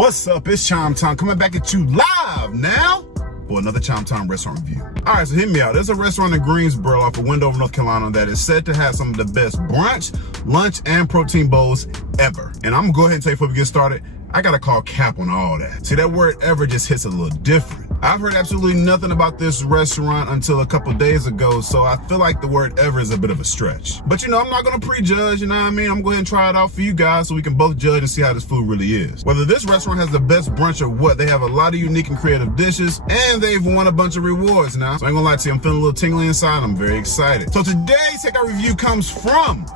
What's up? It's Chime Time coming back at you live now for another Chime Time restaurant review. All right, so hear me out. There's a restaurant in Greensboro off of Wendover, North Carolina that is said to have some of the best brunch, lunch, and protein bowls ever. And I'm gonna go ahead and tell you before we get started, I gotta call cap on all that. See, that word ever just hits a little different. I've heard absolutely nothing about this restaurant until a couple days ago, so I feel like the word ever is a bit of a stretch. But you know, I'm not gonna prejudge, you know what I mean? I'm gonna go ahead and try it out for you guys so we can both judge and see how this food really is. Whether this restaurant has the best brunch or what, they have a lot of unique and creative dishes, and they've won a bunch of rewards now. So I ain't gonna lie to you, I'm feeling a little tingly inside, I'm very excited. So today's takeout review comes from...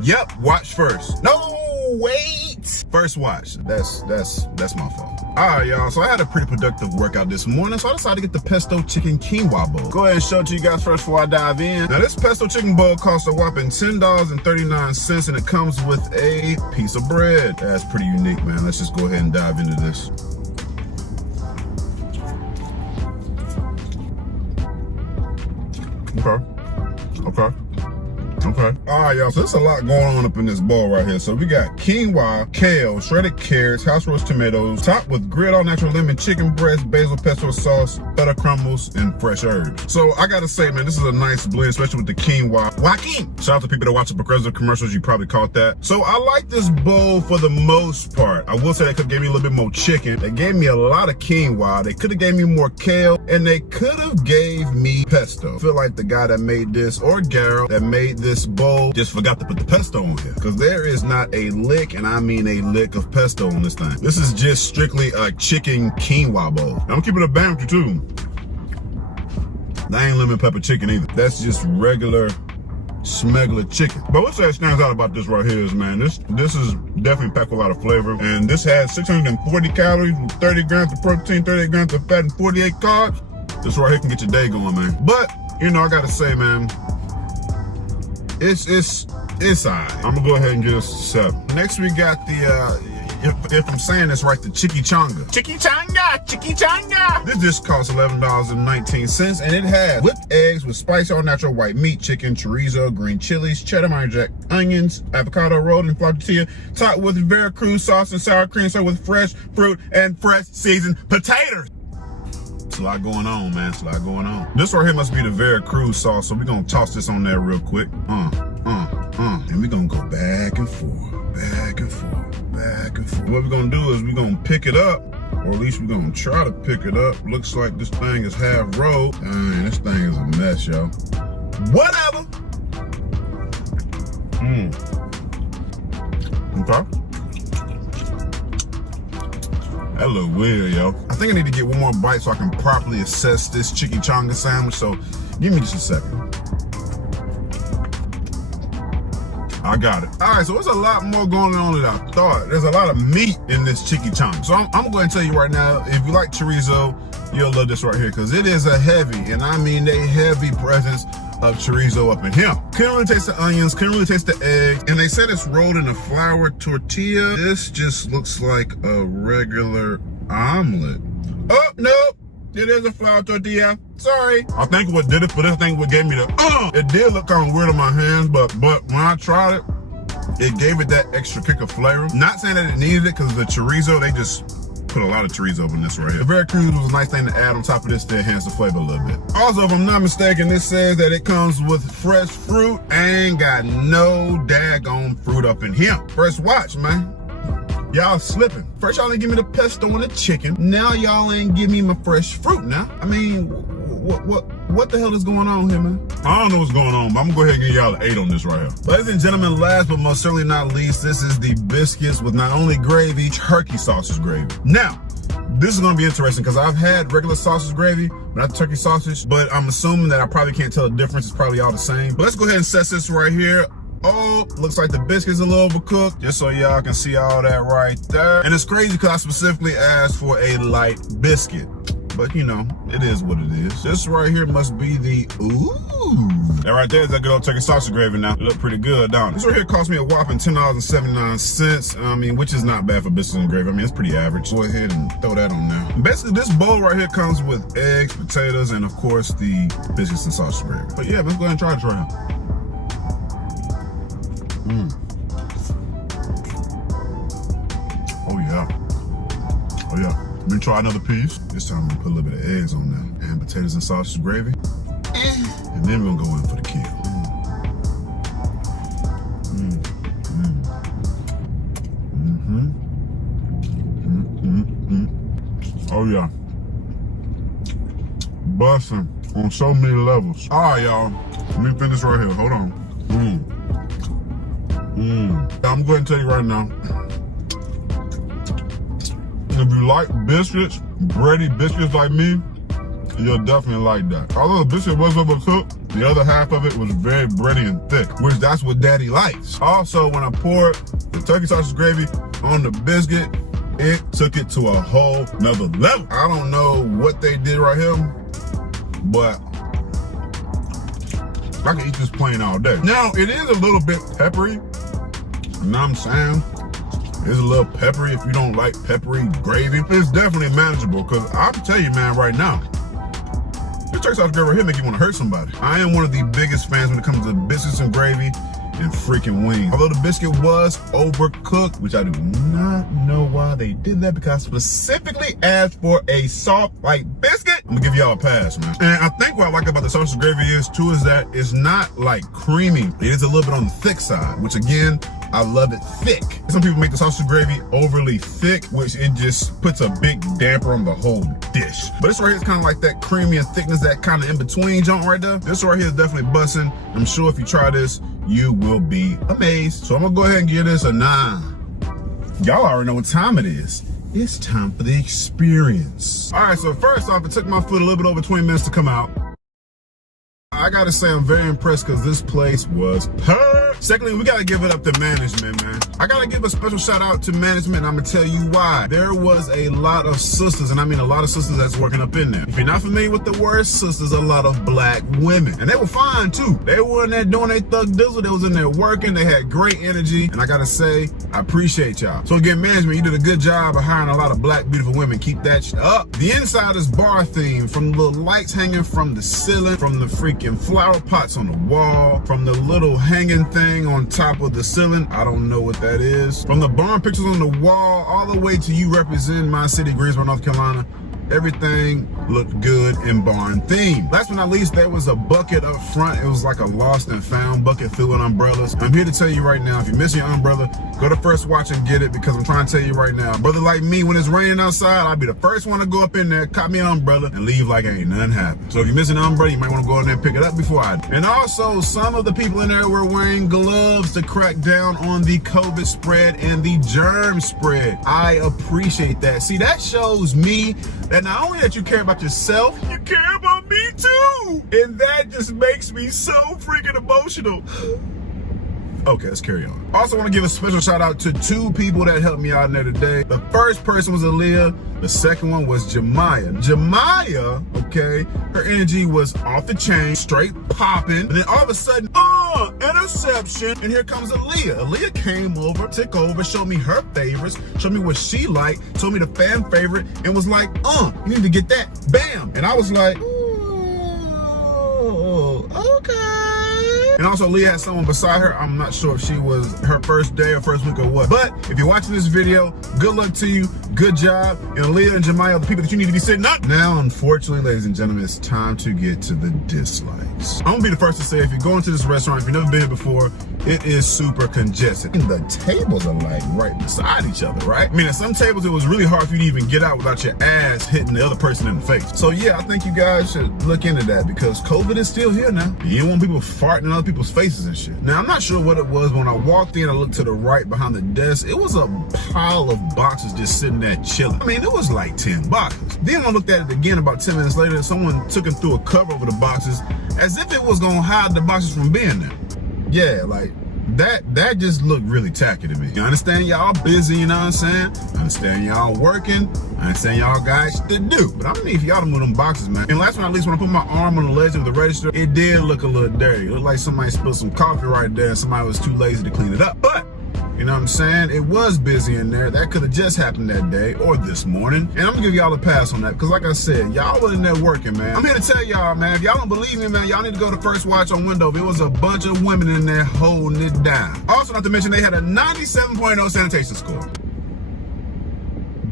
Yep, watch first. No, wait. First watch. That's my fault. All right, y'all. So I had a pretty productive workout this morning, so I decided to get the pesto chicken quinoa bowl. Go ahead and show it to you guys first before I dive in. Now, this pesto chicken bowl costs a whopping $10.39, and it comes with a piece of bread. That's pretty unique, man. Let's just go ahead and dive into this. Okay. All right, y'all, so there's a lot going on up in this bowl right here. So we got quinoa, kale, shredded carrots, house roast tomatoes, topped with grilled all natural lemon chicken breast, basil pesto sauce, feta crumbles, and fresh herbs. So I gotta say, man, this is a nice blend, especially with the quinoa. Joaquin! Shout out to people that watch the progressive commercials, you probably caught that. So I like this bowl for the most part. I will say they could have gave me a little bit more chicken. They gave me a lot of quinoa. They could have gave me more kale, and they could have gave me pesto. I feel like the guy that made this, or Garrett, that made this bowl just forgot to put the pesto on here, because there is not a lick, and I mean a lick, of pesto on this thing. This is just strictly a chicken quinoa bowl. I'm keeping it a bang with you too. That ain't lemon pepper chicken either. That's just regular smuggler chicken. But what stands out about this right here is, man, this is definitely packed with a lot of flavor, and this has 640 calories, 30 grams of protein, 38 grams of fat, and 48 carbs. This right here can get your day going, man. But you know, I gotta say, man, it's alright. I'm gonna go ahead and give this a 7. Next we got the if I'm saying this right, the chimichanga. Chimichanga. This dish costs $11.19, and it has whipped eggs with spicy all natural white meat, chicken, chorizo, green chilies, cheddar, marjack, onions, avocado rolled in flour tortilla, topped with Veracruz sauce and sour cream, served with fresh fruit and fresh seasoned potatoes. It's a lot going on, man. It's a lot going on. This right here must be the Veracruz sauce, so we're gonna toss this on there real quick. And we're gonna go back and forth, back and forth, back and forth. What we're gonna do is we're gonna pick it up, or at least we're gonna try to pick it up. Looks like this thing is half rolled. Dang, this thing is a mess, y'all. Whatever. Okay. That look weird, yo. I think I need to get one more bite so I can properly assess this chimichanga sandwich, so give me just a second. I got it. All right, so there's a lot more going on than I thought. There's a lot of meat in this chimichanga. So I'm going to tell you right now, if you like chorizo, you'll love this right here, because it is a heavy, and I mean a heavy presence of chorizo up in here. Couldn't really taste the onions, couldn't really taste the egg, and they said it's rolled in a flour tortilla. This just looks like a regular omelet. Oh, nope. It is a flour tortilla. Sorry. I think what did it for this thing, what gave me the it did look kind of weird on my hands, but when I tried it, it gave it that extra kick of flavor. Not saying that it needed it, because the chorizo, they just put a lot of chorizo in this right here. The Veracruz was a nice thing to add on top of this to enhance the flavor a little bit. Also, if I'm not mistaken, this says that it comes with fresh fruit. Ain't got no daggone fruit up in here. First watch, man. Y'all slipping. First y'all ain't give me the pesto and the chicken. Now y'all ain't give me my fresh fruit now. I mean, what the hell is going on here, man? I don't know what's going on, but I'm gonna go ahead and give y'all an 8 on this right here. Ladies and gentlemen, last but most certainly not least, this is the biscuits with not only gravy, turkey sausage gravy. Now, this is gonna be interesting, because I've had regular sausage gravy, but not turkey sausage, but I'm assuming that I probably can't tell the difference. It's probably all the same. But let's go ahead and set this right here. Oh, looks like the biscuit's a little overcooked, just so y'all can see all that right there. And it's crazy because I specifically asked for a light biscuit. But you know, it is what it is. This right here must be the, ooh. That right there is that good old turkey sausage gravy now. It look pretty good, don't it? This right here cost me a whopping $10.79. I mean, which is not bad for biscuits and gravy. I mean, it's pretty average. Go ahead and throw that on there. Basically, this bowl right here comes with eggs, potatoes, and of course, the biscuits and sausage gravy. But yeah, let's go ahead and try this right here. Oh yeah. Oh yeah. Let me try another piece. This time I'm gonna put a little bit of eggs on there. And potatoes and sausage gravy. And then we're gonna go in for the kill. Oh yeah. Busting on so many levels. All right, y'all. Let me finish right here. Hold on. I'm going to tell you right now. If you like biscuits, bready biscuits like me, you'll definitely like that. Although the biscuit was overcooked, the other half of it was very bready and thick, which that's what Daddy likes. Also, when I poured the turkey sausage gravy on the biscuit, it took it to a whole nother level. I don't know what they did right here, but I can eat this plain all day. Now, it is a little bit peppery. You know what I'm saying? It's a little peppery if you don't like peppery gravy. It's definitely manageable, because I can tell you, man, right now, this turkey sausage gravy right here make you want to hurt somebody. I am one of the biggest fans when it comes to biscuits and gravy and freaking wings. Although the biscuit was overcooked, which I do not know why they did that, because I specifically asked for a soft, like, biscuit. I'm gonna give y'all a pass, man. And I think what I like about the sausage gravy is, too, is that it's not, like, creamy. It is a little bit on the thick side, which, again, I love it thick. Some people make the sausage gravy overly thick, which it just puts a big damper on the whole dish. But this right here is kind of like that creamy and thickness, that kind of in-between junk right there. This right here is definitely busting. I'm sure if you try this, you will be amazed. So I'm gonna go ahead and give this a 9. Y'all already know what time it is. It's time for the experience. All right, so first off, it took my food a little bit over 20 minutes to come out. I gotta say I'm very impressed, because this place was perfect. Secondly, we gotta give it up to management, man. I gotta give a special shout out to management, and I'm gonna tell you why. There was a lot of sisters, and I mean a lot of sisters that's working up in there. If you're not familiar with the word sisters, a lot of black women. And they were fine too. They were in there doing their thug dizzle. They was in there working. They had great energy. And I gotta say, I appreciate y'all. So again, management, you did a good job of hiring a lot of black, beautiful women. Keep that shit up. The inside is bar theme, from the little lights hanging from the ceiling, from the freaking flower pots on the wall, from the little hanging thing on top of the ceiling. I don't know what that is. From the barn pictures on the wall, all the way to you represent my city, Greensboro, North Carolina. Everything looked good in barn theme. Last but not least, there was a bucket up front. It was like a lost and found bucket filled with umbrellas. I'm here to tell you right now, if you miss your umbrella, go to First Watch and get it, because I'm trying to tell you right now, brother like me, when it's raining outside, I'll be the first one to go up in there, cop me an umbrella, and leave like ain't nothing happened. So if you're missing an umbrella, you might want to go in there and pick it up before I do. And also, some of the people in there were wearing gloves to crack down on the COVID spread and the germ spread. I appreciate that. See, that shows me that not only that you care about yourself, you care about me too. And that just makes me so freaking emotional. Okay, let's carry on. Also want to give a special shout out to 2 people that helped me out in there today. The first person was Aaliyah. The second one was Jemiah. Jemiah, okay, her energy was off the chain, straight popping. And then all of a sudden, interception. And here comes Aaliyah. Aaliyah came over, took over, showed me her favorites, showed me what she liked, told me the fan favorite, and was like, you need to get that. Bam. And I was like, ooh, okay. And also, Leah had someone beside her. I'm not sure if she was her first day or first week or what. But if you're watching this video, good luck to you. Good job. And Leah and Jemiah are the people that you need to be sitting up. Now, unfortunately, ladies and gentlemen, it's time to get to the dislikes. I'm gonna be the first to say, if you're going to this restaurant, if you've never been here before, it is super congested. And the tables are like right beside each other, right? I mean, at some tables, it was really hard for you to even get out without your ass hitting the other person in the face. So yeah, I think you guys should look into that, because COVID is still here now. You don't want people farting in other people's faces and shit. Now, I'm not sure what it was. When I walked in, I looked to the right behind the desk. It was a pile of boxes just sitting there chilling. I mean, it was like 10 boxes. Then I looked at it again about 10 minutes later, and someone took and threw a cover over the boxes as if it was gonna hide the boxes from being there. Yeah, like, that just looked really tacky to me. I understand y'all busy, you know what I'm saying? I understand y'all working. I understand y'all guys to do. But I'm gonna need for y'all to move them boxes, man. And last but not least, when I put my arm on the ledge of the register, it did look a little dirty. It looked like somebody spilled some coffee right there and somebody was too lazy to clean it up. But you know what I'm saying? It was busy in there. That could have just happened that day or this morning. And I'm gonna give y'all a pass on that, because like I said, y'all were in there working, man. I'm here to tell y'all, man, if y'all don't believe me, man, y'all need to go to First Watch on Window. There was a bunch of women in there holding it down. Also, not to mention, they had a 97.0 sanitation score.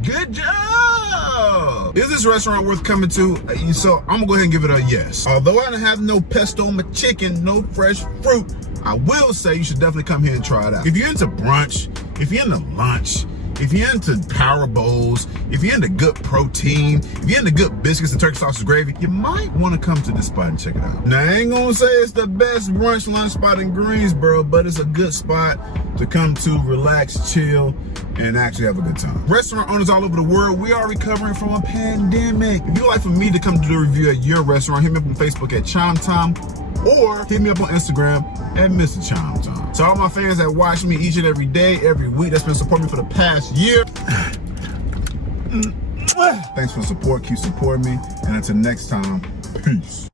Good job. Is this restaurant worth coming to? So I'm gonna go ahead and give it a yes. Although I don't have no pesto on my chicken, no fresh fruit, I will say you should definitely come here and try it out. If you're into brunch, if you're into lunch, if you're into power bowls, if you're into good protein, if you're into good biscuits and turkey sausage gravy, you might want to come to this spot and check it out. Now, I ain't gonna say it's the best brunch lunch spot in Greensboro, but it's a good spot to come to, relax, chill, and actually have a good time. Restaurant owners all over the world, we are recovering from a pandemic. If you'd like for me to come do a review at your restaurant, hit me up on Facebook at Chime Time, or hit me up on Instagram at Mr. Chime Time. To all my fans that watch me each and every day, every week, that's been supporting me for the past year, thanks for the support, keep supporting me, and until next time, peace.